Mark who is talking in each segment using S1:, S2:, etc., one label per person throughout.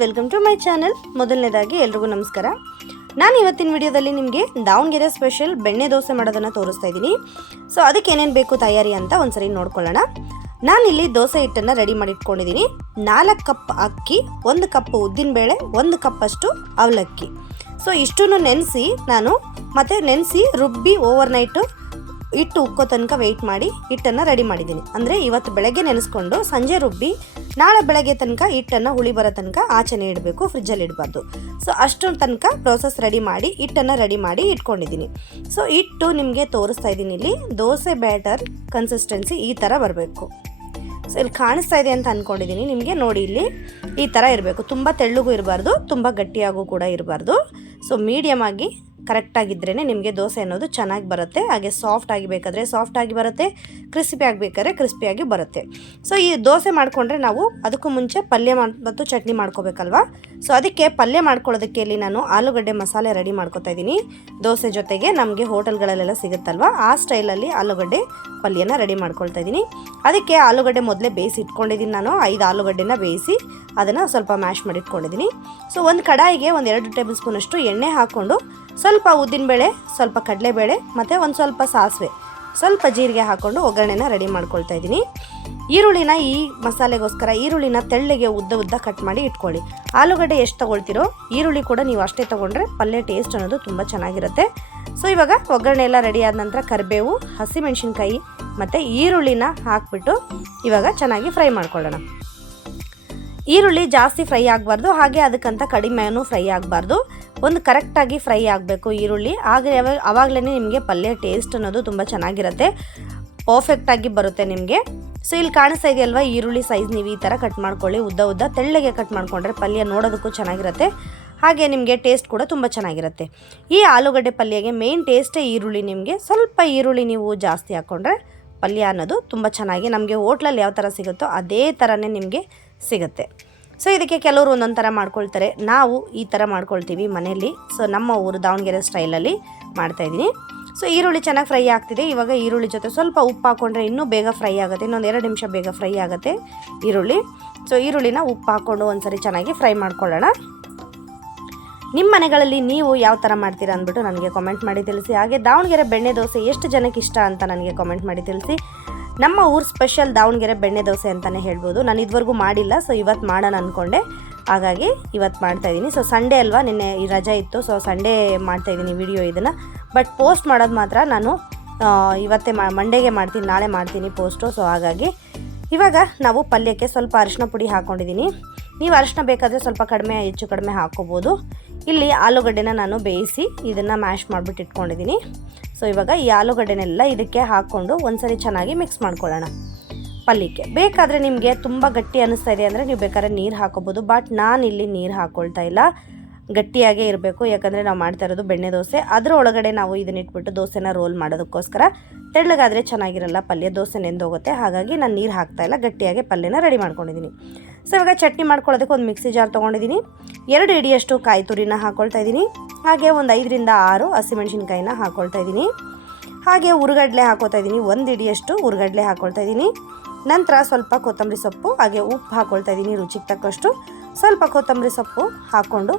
S1: Welcome to my channel ಮೊದಲನೇದಾಗಿ ಎಲ್ರಿಗೂ ನಮಸ್ಕಾರ. ನಾನು ಇವತ್ತಿನ ವಿಡಿಯೋದಲ್ಲಿ ನಿಮಗೆ ದಾವಣಗೆರೆ ಸ್ಪೆಷಲ್ ಬೆಣ್ಣೆ ದೋಸೆ ಮಾಡೋದನ್ನು ತೋರಿಸ್ತಾ ಇದ್ದೀನಿ. ಸೊ ಅದಕ್ಕೆ ಏನೇನು ಬೇಕು ತಯಾರಿ ಅಂತ ಒಂದ್ಸರಿ ನೋಡ್ಕೊಳ್ಳೋಣ. ನಾನಿಲ್ಲಿ ದೋಸೆ ಹಿಟ್ಟನ್ನು ರೆಡಿ ಮಾಡಿ ಇಟ್ಕೊಂಡಿದ್ದೀನಿ ನಾಲ್ಕು ಕಪ್ ಅಕ್ಕಿ, ಒಂದು ಕಪ್ ಉದ್ದಿನಬೇಳೆ, ಒಂದು ಕಪ್ಪಷ್ಟು ಅವಲಕ್ಕಿ. ಸೊ ಇಷ್ಟನ್ನು ನೆನೆಸಿ ನಾನು ಮತ್ತು ನೆನೆಸಿ ರುಬ್ಬಿ ಓವರ್ ನೈಟು ಹಿಟ್ಟು ಉಕ್ಕೋ ತನಕ ವೆಯ್ಟ್ ಮಾಡಿ ಹಿಟ್ಟನ್ನು ರೆಡಿ ಮಾಡಿದ್ದೀನಿ. ಅಂದರೆ ಇವತ್ತು ಬೆಳಗ್ಗೆ ನೆನೆಸ್ಕೊಂಡು ಸಂಜೆ ರುಬ್ಬಿ ನಾಳೆ ಬೆಳಗ್ಗೆ ತನಕ ಹಿಟ್ಟನ್ನು ಹುಳಿ ಬರೋ ತನಕ ಆಚೆನೆ ಇಡಬೇಕು ಫ್ರಿಜ್ಜಲ್ಲಿ ಇಡಬಾರ್ದು. ಸೊ ಅಷ್ಟೊಂದು ತನಕ ಪ್ರೋಸೆಸ್ ರೆಡಿ ಮಾಡಿ ಹಿಟ್ಟನ್ನು ರೆಡಿ ಮಾಡಿ ಇಟ್ಕೊಂಡಿದ್ದೀನಿ. ಸೊ ಹಿಟ್ಟು ನಿಮಗೆ ತೋರಿಸ್ತಾ ಇದ್ದೀನಿ ಇಲ್ಲಿ. ದೋಸೆ ಬ್ಯಾಟರ್ ಕನ್ಸಿಸ್ಟೆನ್ಸಿ ಈ ಥರ ಬರಬೇಕು. ಸೊ ಇಲ್ಲಿ ಕಾಣಿಸ್ತಾ ಇದೆ ಅಂತ ಅಂದ್ಕೊಂಡಿದ್ದೀನಿ ನಿಮಗೆ. ನೋಡಿ ಇಲ್ಲಿ ಈ ಥರ ಇರಬೇಕು. ತುಂಬ ತೆಳ್ಳಗೂ ಇರಬಾರ್ದು, ತುಂಬ ಗಟ್ಟಿಯಾಗೂ ಕೂಡ ಇರಬಾರ್ದು. ಸೊ ಮೀಡಿಯಮ್ ಆಗಿ ಕರೆಕ್ಟಾಗಿದ್ರೇ ನಿಮಗೆ ದೋಸೆ ಅನ್ನೋದು ಚೆನ್ನಾಗಿ ಬರುತ್ತೆ, ಹಾಗೆ ಸಾಫ್ಟ್ ಆಗಿ ಬೇಕಾದರೆ ಸಾಫ್ಟ್ ಆಗಿ ಬರುತ್ತೆ ಕ್ರಿಸ್ಪಿ ಆಗಬೇಕಾದ್ರೆ ಕ್ರಿಸ್ಪಿಯಾಗಿ ಬರುತ್ತೆ. ಸೊ ಈ ದೋಸೆ ಮಾಡಿಕೊಂಡ್ರೆ ನಾವು ಅದಕ್ಕೂ ಮುಂಚೆ ಪಲ್ಯ ಮತ್ತು ಚಟ್ನಿ ಮಾಡ್ಕೋಬೇಕಲ್ವಾ? ಸೊ ಅದಕ್ಕೆ ಪಲ್ಯ ಮಾಡ್ಕೊಳ್ಳೋದಕ್ಕೆ ಇಲ್ಲಿ ನಾನು ಆಲೂಗಡ್ಡೆ ಮಸಾಲೆ ರೆಡಿ ಮಾಡ್ಕೊತಾ ಇದ್ದೀನಿ. ದೋಸೆ ಜೊತೆಗೆ ನಮಗೆ ಹೋಟೆಲ್ಗಳಲ್ಲೆಲ್ಲ ಸಿಗುತ್ತಲ್ವ? ಆ ಸ್ಟೈಲಲ್ಲಿ ಆಲೂಗಡ್ಡೆ ಪಲ್ಯನ ರೆಡಿ ಮಾಡ್ಕೊಳ್ತಾ ಇದ್ದೀನಿ. ಅದಕ್ಕೆ ಆಲೂಗಡ್ಡೆ ಮೊದಲೇ ಬೇಯಿಸಿ ಇಟ್ಕೊಂಡಿದ್ದೀನಿ ನಾನು, ಐದು ಆಲೂಗಡ್ಡೆನ ಬೇಯಿಸಿ ಅದನ್ನು ಸ್ವಲ್ಪ ಮ್ಯಾಶ್ ಮಾಡಿ ಇಟ್ಕೊಂಡಿದ್ದೀನಿ ಸೊ ಒಂದು ಕಡಾಯಿಗೆ ಒಂದು ಎರಡು ಟೇಬಲ್ ಸ್ಪೂನಷ್ಟು ಎಣ್ಣೆ ಹಾಕ್ಕೊಂಡು ಸ್ವಲ್ಪ ಉದ್ದಿನಬೇಳೆ ಸ್ವಲ್ಪ ಕಡಲೆಬೇಳೆ ಮತ್ತು ಒಂದು ಸ್ವಲ್ಪ ಸಾಸಿವೆ. ಸ್ವಲ್ಪ ಜೀರಿಗೆ ಹಾಕ್ಕೊಂಡು ಒಗ್ಗರಣೆನ ರೆಡಿ ಮಾಡ್ಕೊಳ್ತಾ ಇದ್ದೀನಿ. ಈರುಳ್ಳಿನ ಈ ಮಸಾಲೆಗೋಸ್ಕರ ಈರುಳ್ಳಿನ ತೆಳ್ಳಗೆ ಉದ್ದ ಉದ್ದ ಕಟ್ ಮಾಡಿ ಇಟ್ಕೊಳ್ಳಿ. ಆಲೂಗಡ್ಡೆ ಎಷ್ಟು ತೊಗೊಳ್ತಿರೋ ಈರುಳ್ಳಿ ಕೂಡ ನೀವು ಅಷ್ಟೇ ತೊಗೊಂಡ್ರೆ ಪಲ್ಯ ಟೇಸ್ಟ್ ಅನ್ನೋದು ತುಂಬ ಚೆನ್ನಾಗಿರುತ್ತೆ. ಸೊ, ಇವಾಗ ಒಗ್ಗರಣೆ ಎಲ್ಲ ರೆಡಿ ಆದ ನಂತರ ಕರಿಬೇವು, ಹಸಿಮೆಣಸಿನ್ಕಾಯಿ ಮತ್ತು ಈರುಳ್ಳಿನ ಹಾಕ್ಬಿಟ್ಟು ಇವಾಗ ಚೆನ್ನಾಗಿ ಫ್ರೈ ಮಾಡ್ಕೊಳ್ಳೋಣ. ಈರುಳ್ಳಿ ಜಾಸ್ತಿ ಫ್ರೈ ಆಗಬಾರ್ದು, ಹಾಗೆ ಅದಕ್ಕಂತ ಕಡಿಮೆನೂ ಫ್ರೈ ಆಗಬಾರ್ದು. ಒಂದು ಕರೆಕ್ಟಾಗಿ ಫ್ರೈ ಆಗಬೇಕು ಈರುಳ್ಳಿ. ಆಗ ಅವಾಗಲೇ ನಿಮಗೆ ಪಲ್ಯ ಟೇಸ್ಟ್ ಅನ್ನೋದು ತುಂಬ ಚೆನ್ನಾಗಿರುತ್ತೆ. ಪರ್ಫೆಕ್ಟಾಗಿ ಬರುತ್ತೆ ನಿಮಗೆ. ಸೊ ಇಲ್ಲಿ ಕಾಣಿಸ್ತಾ ಇದೆಯಲ್ವಾ ಈರುಳ್ಳಿ ಸೈಜ್ ನೀವು ಈ ಥರ ಕಟ್ ಮಾಡ್ಕೊಳ್ಳಿ, ಉದ್ದ ಉದ್ದ ತೆಳ್ಳಗೆ ಕಟ್ ಮಾಡ್ಕೊಂಡ್ರೆ ಪಲ್ಯ ನೋಡೋದಕ್ಕೂ ಚೆನ್ನಾಗಿರುತ್ತೆ. ಹಾಗೆ ನಿಮಗೆ ಟೇಸ್ಟ್ ಕೂಡ ತುಂಬ ಚೆನ್ನಾಗಿರುತ್ತೆ. ಈ ಆಲೂಗಡ್ಡೆ ಪಲ್ಯಗೆ ಮೇನ್ ಟೇಸ್ಟೇ ಈರುಳ್ಳಿ ನಿಮಗೆ. ಸ್ವಲ್ಪ ಈರುಳ್ಳಿ ನೀವು ಜಾಸ್ತಿ ಹಾಕ್ಕೊಂಡ್ರೆ ಪಲ್ಯ ಅನ್ನೋದು ತುಂಬ ಚೆನ್ನಾಗಿ ನಮಗೆ ಹೋಟ್ಲಲ್ಲಿ ಯಾವ ಥರ ಸಿಗುತ್ತೋ ಅದೇ ಥರನೇ ನಿಮಗೆ ಸಿಗುತ್ತೆ. ಸೊ ಇದಕ್ಕೆ ಕೆಲವರು ಒಂದೊಂದು ಥರ ಮಾಡ್ಕೊಳ್ತಾರೆ. ನಾವು ಈ ಥರ ಮಾಡ್ಕೊಳ್ತೀವಿ ಮನೆಯಲ್ಲಿ. ಸೊ ನಮ್ಮ ಊರು ದಾವಣಗೆರೆ ಸ್ಟೈಲಲ್ಲಿ ಮಾಡ್ತಾಯಿದ್ದೀನಿ ಸೊ ಈರುಳ್ಳಿ ಚೆನ್ನಾಗಿ ಫ್ರೈ ಆಗ್ತಿದೆ. ಇವಾಗ ಈರುಳ್ಳಿ ಜೊತೆ ಸ್ವಲ್ಪ ಉಪ್ಪು ಹಾಕ್ಕೊಂಡ್ರೆ ಇನ್ನೂ ಬೇಗ ಫ್ರೈ ಆಗುತ್ತೆ. ಇನ್ನೊಂದು ಎರಡು ನಿಮಿಷ ಬೇಗ ಫ್ರೈ ಆಗುತ್ತೆ ಈರುಳ್ಳಿ. ಸೊ ಈರುಳ್ಳಿನ ಉಪ್ಪು ಹಾಕ್ಕೊಂಡು ಒಂದ್ಸರಿ ಚೆನ್ನಾಗಿ ಫ್ರೈ ಮಾಡ್ಕೊಳ್ಳೋಣ. ನಿಮ್ಮ ಮನೆಗಳಲ್ಲಿ ನೀವು ಯಾವ ಥರ ಮಾಡ್ತೀರಾ ಅಂದ್ಬಿಟ್ಟು ನನಗೆ ಕಾಮೆಂಟ್ ಮಾಡಿ ತಿಳಿಸಿ. ಹಾಗೆ ದಾವಣಗೆರೆ ಬೆಣ್ಣೆ ದೋಸೆ ಎಷ್ಟು ಜನಕ್ಕೆ ಇಷ್ಟ ಅಂತ ನನಗೆ ಕಾಮೆಂಟ್ ಮಾಡಿ ತಿಳಿಸಿ. ನಮ್ಮ ಊರು ಸ್ಪೆಷಲ್ ದಾವಣಗೆರೆ ಬೆಣ್ಣೆ ದೋಸೆ ಅಂತಲೇ ಹೇಳ್ಬೋದು. ನಾನು ಇದುವರೆಗೂ ಮಾಡಿಲ್ಲ ಸೊ ಇವತ್ತು ಮಾಡೋಣ ಅಂದ್ಕೊಂಡೆ ಹಾಗಾಗಿ ಇವತ್ತು ಮಾಡ್ತಾಯಿದ್ದೀನಿ ಸೊ ಸಂಡೇ ಅಲ್ವಾ? ನಿನ್ನೆ ಈ ರಜೆ ಇತ್ತು ಸೊ ಸಂಡೇ ಮಾಡ್ತಾಯಿದ್ದೀನಿ ವಿಡಿಯೋ ಇದನ್ನು. ಬಟ್ ಪೋಸ್ಟ್ ಮಾಡೋದು ಮಾತ್ರ ನಾನು ಇವತ್ತೇ ಮಾ ಮಂಡೇಗೆ ಮಾಡ್ತೀನಿ, ನಾಳೆ ಮಾಡ್ತೀನಿ ಪೋಸ್ಟು ಸೊ ಹಾಗಾಗಿ ಇವಾಗ ನಾವು ಪಲ್ಯಕ್ಕೆ ಸ್ವಲ್ಪ ಅರಿಶಿನ ಪುಡಿ ಹಾಕ್ಕೊಂಡಿದ್ದೀನಿ ನೀವು ಅರಿಶಿನ ಬೇಕಾದರೆ ಸ್ವಲ್ಪ ಕಡಿಮೆ, ಹೆಚ್ಚು ಕಡಿಮೆ ಹಾಕೋಬೋದು. ಇಲ್ಲಿ ಆಲೂಗಡ್ಡೆನ ನಾನು ಬೇಯಿಸಿ ಇದನ್ನು ಮ್ಯಾಶ್ ಮಾಡಿಬಿಟ್ಟು ಇಟ್ಕೊಂಡಿದ್ದೀನಿ ಸೊ ಇವಾಗ ಈ ಆಲೂಗಡ್ಡೆನೆಲ್ಲ ಇದಕ್ಕೆ ಹಾಕ್ಕೊಂಡು ಒಂದ್ಸರಿ ಚೆನ್ನಾಗಿ ಮಿಕ್ಸ್ ಮಾಡ್ಕೊಳ್ಳೋಣ. ಪಲ್ಯಕ್ಕೆ. ಬೇಕಾದರೆ ನಿಮಗೆ ತುಂಬ ಗಟ್ಟಿ ಅನ್ನಿಸ್ತಾ ಇದೆ ಅಂದರೆ ನೀವು ಬೇಕಾದ್ರೆ ನೀರು ಹಾಕೋಬೋದು ಬಟ್ ನಾನು ಇಲ್ಲಿ ನೀರು ಹಾಕ್ಕೊಳ್ತಾ ಇಲ್ಲ. ಗಟ್ಟಿಯಾಗೇ ಇರಬೇಕು, ಯಾಕಂದರೆ ನಾವು ಮಾಡ್ತಾ ಇರೋದು ಬೆಣ್ಣೆ ದೋಸೆ. ಅದರ ಒಳಗಡೆ ನಾವು ಇದನ್ನ ಇಟ್ಬಿಟ್ಟು ದೋಸೆನ ರೋಲ್ ಮಾಡೋದಕ್ಕೋಸ್ಕರ ತೆಳ್ಳಗಾದರೆ ಚೆನ್ನಾಗಿರಲ್ಲ ಪಲ್ಯ, ದೋಸೆ ನೆಂದೋಗುತ್ತೆ. ಹಾಗಾಗಿ ನಾನು ನೀರು ಹಾಕ್ತಾ ಇಲ್ಲ, ಗಟ್ಟಿಯಾಗಿ ಪಲ್ಯನ ರೆಡಿ ಮಾಡ್ಕೊಂಡಿದ್ದೀನಿ ಸೊ, ಇವಾಗ ಚಟ್ನಿ ಮಾಡ್ಕೊಳ್ಳೋದಕ್ಕೆ ಒಂದು ಮಿಕ್ಸಿ ಜಾರ್ ತೊಗೊಂಡಿದ್ದೀನಿ. ಎರಡು ಇಡಿಯಷ್ಟು ಕಾಯಿ ತುರಿನ ಹಾಕ್ಕೊಳ್ತಾ ಇದ್ದೀನಿ. ಹಾಗೆ ಒಂದು ಐದರಿಂದ ಆರು ಹಸಿಮೆಣಸಿನ್ಕಾಯಿನ ಹಾಕ್ಕೊಳ್ತಾ ಇದ್ದೀನಿ. ಹಾಗೆ ಉರುಗಡ್ಲೆ ಹಾಕೋತಾ ಇದ್ದೀನಿ. ಒಂದು ಇಡಿಯಷ್ಟು ಉರುಗಡ್ಲೆ ಹಾಕ್ಕೊಳ್ತಾ ಇದ್ದೀನಿ. ನಂತರ ಸ್ವಲ್ಪ ಕೊತ್ತಂಬರಿ ಸೊಪ್ಪು, ಹಾಗೆ ಉಪ್ಪು ಹಾಕ್ಕೊಳ್ತಾ ಇದ್ದೀನಿ ರುಚಿಗೆ ತಕ್ಕಷ್ಟು. ಸ್ವಲ್ಪ ಕೊತ್ತಂಬರಿ ಸೊಪ್ಪು ಹಾಕ್ಕೊಂಡು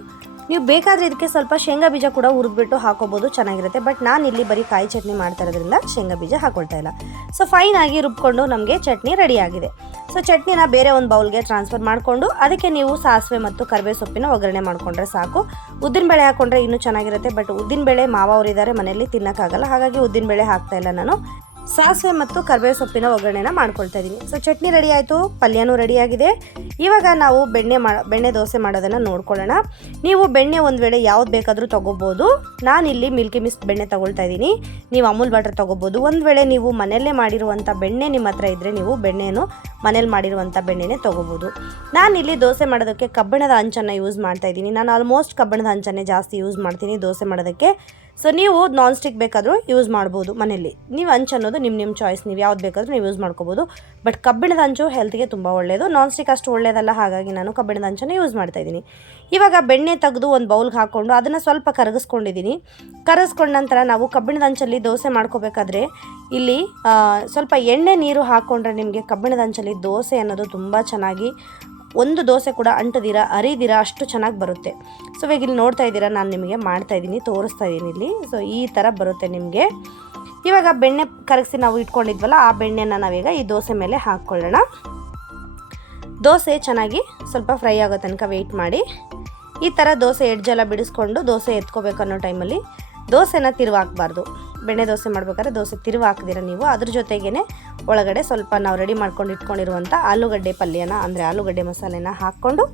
S1: ನೀವು ಬೇಕಾದರೆ ಇದಕ್ಕೆ ಸ್ವಲ್ಪ ಶೇಂಗಾ ಬೀಜ ಕೂಡ ಹುರಿದ್ಬಿಟ್ಟು ಹಾಕೋಬೋದು, ಚೆನ್ನಾಗಿರುತ್ತೆ. ಬಟ್ ನಾನು ಇಲ್ಲಿ ಬರೀ ಕಾಯಿ ಚಟ್ನಿ ಮಾಡ್ತಾ ಇರೋದ್ರಿಂದ ಶೇಂಗಾ ಬೀಜ ಹಾಕೊಳ್ತಾ ಇಲ್ಲ. ಸೊ ಫೈನ್ ಆಗಿ ರುಬ್ಕೊಂಡು ನಮಗೆ ಚಟ್ನಿ ರೆಡಿ ಆಗಿದೆ. ಸೊ ಚಟ್ನಿನ ಬೇರೆ ಒಂದು ಬೌಲ್ಗೆ ಟ್ರಾನ್ಸ್ಫರ್ ಮಾಡಿಕೊಂಡು ಅದಕ್ಕೆ ನೀವು ಸಾಸಿವೆ ಮತ್ತು ಕರಿಬೇ ಸೊಪ್ಪಿನ ಒಗ್ಗರಣೆ ಮಾಡಿಕೊಂಡ್ರೆ ಸಾಕು. ಉದ್ದಿನಬೇಳೆ ಹಾಕೊಂಡ್ರೆ ಇನ್ನೂ ಚೆನ್ನಾಗಿರುತ್ತೆ ಬಟ್ ಉದ್ದಿನಬೇಳೆ ಮಾವ ಅವರಿದ್ದಾರೆ ಮನೆಯಲ್ಲಿ ತಿನ್ನೋಕ್ಕಾಗಲ್ಲ. ಹಾಗಾಗಿ ಉದ್ದಿನಬೇಳೆ ಹಾಕ್ತಾ ಇಲ್ಲ ನಾನು. ಸಾಸಿವೆ ಮತ್ತು ಕರ್ಬೇವು ಸೊಪ್ಪಿನ ಒಗ್ಗರಣೆನ ಮಾಡ್ಕೊಳ್ತಾ ಇದ್ದೀನಿ ಸೊ ಚಟ್ನಿ ರೆಡಿ ಆಯಿತು, ಪಲ್ಯನೂ ರೆಡಿಯಾಗಿದೆ ಇವಾಗ ನಾವು ಬೆಣ್ಣೆ ಮಾ, ಬೆಣ್ಣೆ ದೋಸೆ ಮಾಡೋದನ್ನು ನೋಡ್ಕೊಳ್ಳೋಣ. ನೀವು ಬೆಣ್ಣೆ ಒಂದು ವೇಳೆ ಯಾವ್ದು ಬೇಕಾದರೂ ತೊಗೋಬೋದು. ನಾನಿಲ್ಲಿ ಮಿಲ್ಕಿ ಮಿಸ್ಟ್ ಬೆಣ್ಣೆ ತೊಗೊಳ್ತಾ ಇದ್ದೀನಿ ನೀವು ಅಮೂಲ್ ಬಟರ್ ತೊಗೋಬೋದು. ಒಂದು ವೇಳೆ ನೀವು ಮನೆಯಲ್ಲೇ ಮಾಡಿರುವಂಥ ಬೆಣ್ಣೆ ನಿಮ್ಮ ಹತ್ರ ಇದ್ದರೆ ನೀವು ಬೆಣ್ಣೆನು ಮನೇಲಿ ಮಾಡಿರುವಂಥ ಬೆಣ್ಣೆನೇ ತೊಗೋಬೋದು. ನಾನಿಲ್ಲಿ ದೋಸೆ ಮಾಡೋದಕ್ಕೆ ಕಬ್ಬಿಣದ ಹಂಚನ್ನು ಯೂಸ್ ಮಾಡ್ತಾ ಇದ್ದೀನಿ ನಾನು ಆಲ್ಮೋಸ್ಟ್ ಕಬ್ಬಿಣದ ಅಂಚನ್ನೇ ಜಾಸ್ತಿ ಯೂಸ್ ಮಾಡ್ತೀನಿ ದೋಸೆ ಮಾಡೋದಕ್ಕೆ. ಸೊ ನೀವು ನಾನ್ ಸ್ಟಿಕ್ ಬೇಕಾದರೂ ಯೂಸ್ ಮಾಡ್ಬೋದು ಮನೇಲಿ ನೀವು ಹಂಚು ಅನ್ನೋದು ನಿಮ್ಮ ನಿಮ್ಮ ಚಾಯ್ಸ್ ನೀವು ಯಾವ್ದು ಬೇಕಾದರೂ ನೀವು ಯೂಸ್ ಮಾಡ್ಕೋಬೋದು. ಬಟ್ ಕಬ್ಬಿಣದ ಹಂಚು ಹೆಲ್ತ್ಗೆ ತುಂಬ ಒಳ್ಳೆಯದು ನಾನ್ ಸ್ಟಿಕ್ ಅಷ್ಟು ಒಳ್ಳೆಯದಲ್ಲ ಹಾಗಾಗಿ ನಾನು ಕಬ್ಬಿಣದ ಅಂಚನ್ನು ಯೂಸ್ ಮಾಡ್ತಾ ಇದ್ದೀನಿ. ಇವಾಗ ಬೆಣ್ಣೆ ತೆಗೆದು ಒಂದು ಬೌಲ್ಗೆ ಹಾಕ್ಕೊಂಡು ಅದನ್ನು ಸ್ವಲ್ಪ ಕರಗಿಸ್ಕೊಂಡಿದ್ದೀನಿ. ಕರಗಿಸ್ಕೊಂಡ ನಂತರ ನಾವು ಕಬ್ಬಿಣದ ಅಂಚಲ್ಲಿ ದೋಸೆ ಮಾಡ್ಕೋಬೇಕಾದ್ರೆ ಇಲ್ಲಿ ಸ್ವಲ್ಪ ಎಣ್ಣೆ ನೀರು ಹಾಕ್ಕೊಂಡ್ರೆ ನಿಮಗೆ ಕಬ್ಬಿಣದ ಅಂಚಲ್ಲಿ ದೋಸೆ ಅನ್ನೋದು ತುಂಬ ಚೆನ್ನಾಗಿ ಒಂದು ದೋಸೆ ಕೂಡ ಅಂಟದಿರ, ಅರಿದಿರ ಅಷ್ಟು ಚೆನ್ನಾಗಿ ಬರುತ್ತೆ. ಸೊ ಇವಾಗ ಇಲ್ಲಿ ನೋಡ್ತಾ ಇದ್ದೀರಾ, ನಾನು ನಿಮಗೆ ಮಾಡ್ತಾ ಇದ್ದೀನಿ, ತೋರಿಸ್ತಾ ಇದ್ದೀನಿ ಇಲ್ಲಿ. ಸೊ ಈ ಥರ ಬರುತ್ತೆ ನಿಮಗೆ. ಇವಾಗ ಬೆಣ್ಣೆ ಕರಗಿಸಿ ನಾವು ಇಟ್ಕೊಂಡಿದ್ವಲ್ಲ, ಆ ಬೆಣ್ಣೆನ ನಾವೀಗ ಈ ದೋಸೆ ಮೇಲೆ ಹಾಕ್ಕೊಳ್ಳೋಣ. ದೋಸೆ ಚೆನ್ನಾಗಿ ಸ್ವಲ್ಪ ಫ್ರೈ ಆಗೋ ತನಕ ವೆಯ್ಟ್ ಮಾಡಿ. ಈ ಥರ ದೋಸೆ ಎಡ್ಜೆಲ್ಲ ಬಿಡಿಸ್ಕೊಂಡು ದೋಸೆ ಎತ್ಕೋಬೇಕು ಅನ್ನೋ ಟೈಮಲ್ಲಿ ದೋಸೆನ ತಿರುವು ಹಾಕ್ಬಾರ್ದು ಬೆಣ್ಣೆ ದೋಸೆ ಮಾಡ್ಬೇಕಾದ್ರೆ ದೋಸೆ ತಿರುವು ಹಾಕ್ದಿರ ನೀವು. ಅದ್ರ ಜೊತೆಗೇ ಒಳಗಡೆ ಸ್ವಲ್ಪ ನಾವು ರೆಡಿ ಮಾಡ್ಕೊಂಡು ಇಟ್ಕೊಂಡಿರುವಂಥ ಆಲೂಗಡ್ಡೆ ಪಲ್ಯನ, ಅಂದರೆ ಆಲೂಗಡ್ಡೆ ಮಸಾಲೆನ ಹಾಕ್ಕೊಂಡು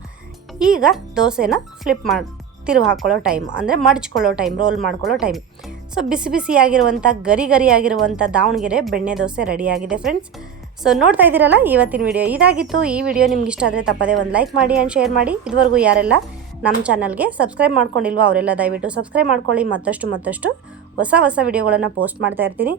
S1: ಈಗ ದೋಸೆನ ಫ್ಲಿಪ್ ಮಾಡಿ ತಿರುವು ಹಾಕ್ಕೊಳ್ಳೋ ಟೈಮ್ ಅಂದರೆ ಮಡ್ಚ್ಕೊಳ್ಳೋ ಟೈಮ್ ರೋಲ್ ಮಾಡ್ಕೊಳ್ಳೋ ಟೈಮ್ ಸೊ ಬಿಸಿ ಬಿಸಿಯಾಗಿರುವಂಥ, ಗರಿ ಗರಿ ಆಗಿರುವಂಥ ದಾವಣಗೆರೆ ಬೆಣ್ಣೆ ದೋಸೆ ರೆಡಿಯಾಗಿದೆ ಫ್ರೆಂಡ್ಸ್ ಸೊ ನೋಡ್ತಾ ಇದ್ದೀರಲ್ಲ, ಇವತ್ತಿನ ವಿಡಿಯೋ ಇದಾಗಿತ್ತು. ಈ ವಿಡಿಯೋ ನಿಮ್ಗೆ ಇಷ್ಟ ಆದರೆ ತಪ್ಪದೇ ಒಂದು ಲೈಕ್ ಮಾಡಿ ಆ್ಯಂಡ್ ಶೇರ್ ಮಾಡಿ. ಇದುವರೆಗೂ ಯಾರೆಲ್ಲ ನಮ್ಮ ಚಾನಲ್ಗೆ ಸಬ್ಸ್ಕ್ರೈಬ್ ಮಾಡ್ಕೊಂಡಿಲ್ವೋ ಅವರೆಲ್ಲ ದಯವಿಟ್ಟು ಸಬ್ಸ್ಕ್ರೈಬ್ ಮಾಡ್ಕೊಳ್ಳಿ. ಮತ್ತಷ್ಟು ಮತ್ತಷ್ಟು ಹೊಸ ಹೊಸ ವಿಡಿಯೋಗಳನ್ನು ಪೋಸ್ಟ್ ಮಾಡ್ತಾ ಇರ್ತೀನಿ.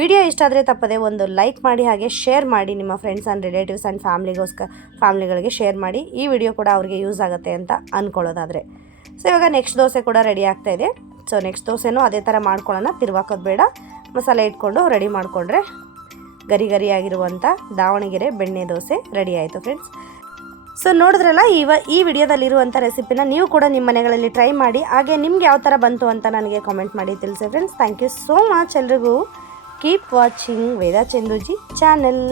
S1: ವಿಡಿಯೋ ಇಷ್ಟ ಆದರೆ ತಪ್ಪದೆ ಒಂದು ಲೈಕ್ ಮಾಡಿ, ಹಾಗೆ ಶೇರ್ ಮಾಡಿ ನಿಮ್ಮ ಫ್ರೆಂಡ್ಸ್ ಆ್ಯಂಡ್ ರಿಲೇಟಿವ್ಸ್ ಆ್ಯಂಡ್ ಫ್ಯಾಮ್ಲಿಗೋಸ್ಕರ ಫ್ಯಾಮಿಲಿಗಳಿಗೆ ಶೇರ್ ಮಾಡಿ. ಈ ವಿಡಿಯೋ ಕೂಡ ಅವರಿಗೆ ಯೂಸ್ ಆಗುತ್ತೆ ಅಂತ ಅಂದ್ಕೊಳ್ಳೋದಾದರೆ ಸೊ ಇವಾಗ ನೆಕ್ಸ್ಟ್ ದೋಸೆ ಕೂಡ ರೆಡಿ ಆಗ್ತಾ ಇದೆ. ಸೊ ನೆಕ್ಸ್ಟ್ ದೋಸೆನೂ ಅದೇ ಥರ ಮಾಡ್ಕೊಳ್ಳೋಣ. ತಿರುವಾಕೋದು ಬೇಡ. ಮಸಾಲೆ ಇಟ್ಕೊಂಡು ರೆಡಿ ಮಾಡಿಕೊಂಡ್ರೆ ಗರಿ ಗರಿಯಾಗಿರುವಂಥ ದಾವಣಗೆರೆ ಬೆಣ್ಣೆ ದೋಸೆ ರೆಡಿ ಆಯಿತು ಫ್ರೆಂಡ್ಸ್ ಸೊ ನೋಡಿದ್ರಲ್ಲ, ಇವ ಈ ವಿಡಿಯೋದಲ್ಲಿರುವಂಥ ರೆಸಿಪಿನ ನೀವು ಕೂಡ ನಿಮ್ಮ ಮನೆಗಳಲ್ಲಿ ಟ್ರೈ ಮಾಡಿ, ಹಾಗೆ ನಿಮ್ಗೆ ಯಾವ ಥರ ಬಂತು ಅಂತ ನನಗೆ ಕಾಮೆಂಟ್ ಮಾಡಿ ತಿಳಿಸಿ friends thank you so much ಎಲ್ರಿಗೂ. Keep watching Veda Chanduji channel